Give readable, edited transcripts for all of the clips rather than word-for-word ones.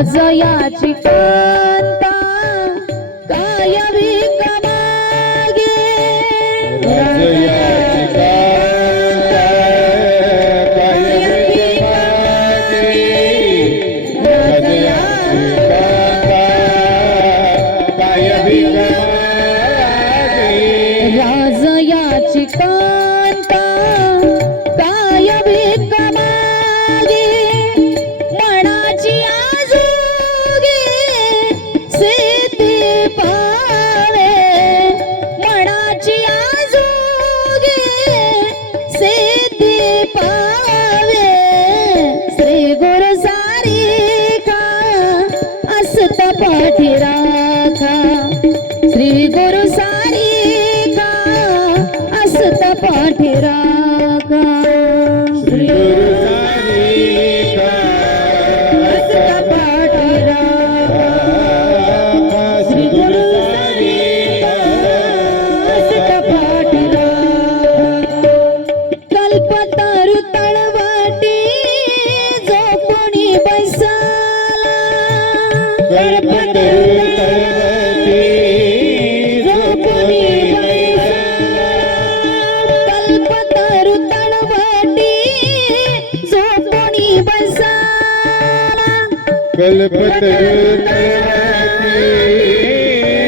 राजयाची कांता काय भीक मागे राजयाची कांता काय भीक मागे राजयाची कांता काय भीक मागे राजयाची कांता काय भीक मागे मनाची आजोगे सिद्धी पावे मनाची आजोगे सिद्धी पावे श्री गुरु सारिका असत पाठी राखा श्री गुरु सारिका असत पाठी राखा श्री गुरु सारिका असत पाठी राखा श्री गुरु सारिका असत पाठी राखा कल्पतरू तळवटी जो कोणी बसला कल्पतरू तळवटी जो कोणी बसला कल्पतरू तळवटी जो कोणी बसला कल्पतरू तळवटी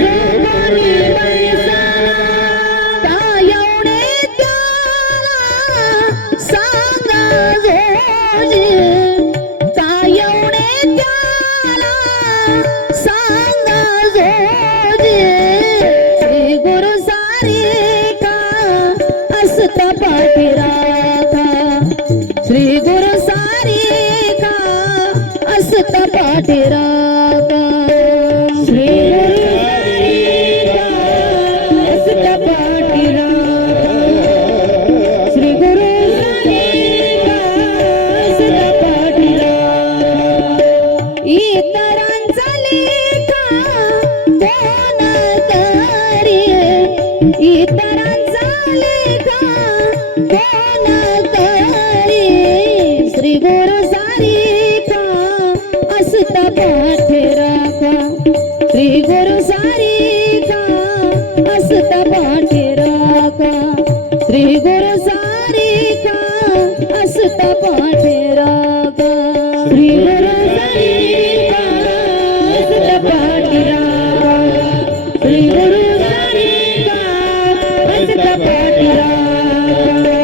जो कोणी बसला काय एवढे त्याला सांगा जोजी काय एवढे त्याला सांगा जोजी श्री गुरु सारिका असत पाठी राखा श्री गुरु सारिका असत पाठी राखा श्री गुरु सारिका असत पाठी राखा श्री गुरु सारिका असत पाठी राखा इतरांचा लेखा कोण करी इतरांचा लेखा कोण करी श्री गुरु सारिका असत पाठी राखा श्री गुरु सारिका असत पाठी राखा श्री गुरु सारिका असत पाठी राखा श्री गुरु सारिका असत पाठी राखा श्री गुरु सारिका असत पाठी राखा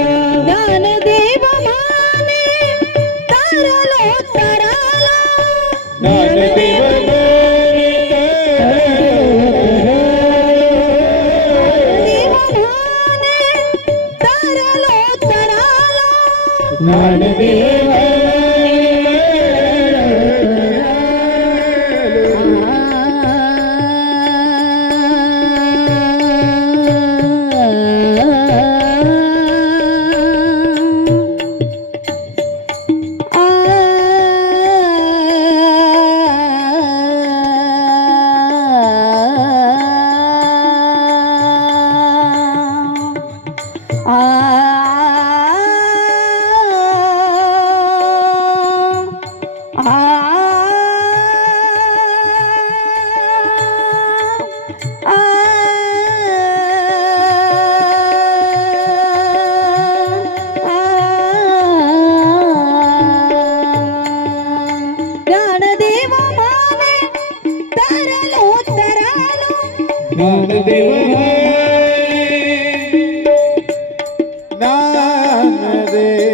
ज्ञानदेव माने तरलो तरला ज्ञानदेव माने ज्ञानदेव माने तरलो तरला ज्ञानदेव ज्ञानदेव माने तरलो तरलो ज्ञानदेव माने ज्ञानदेव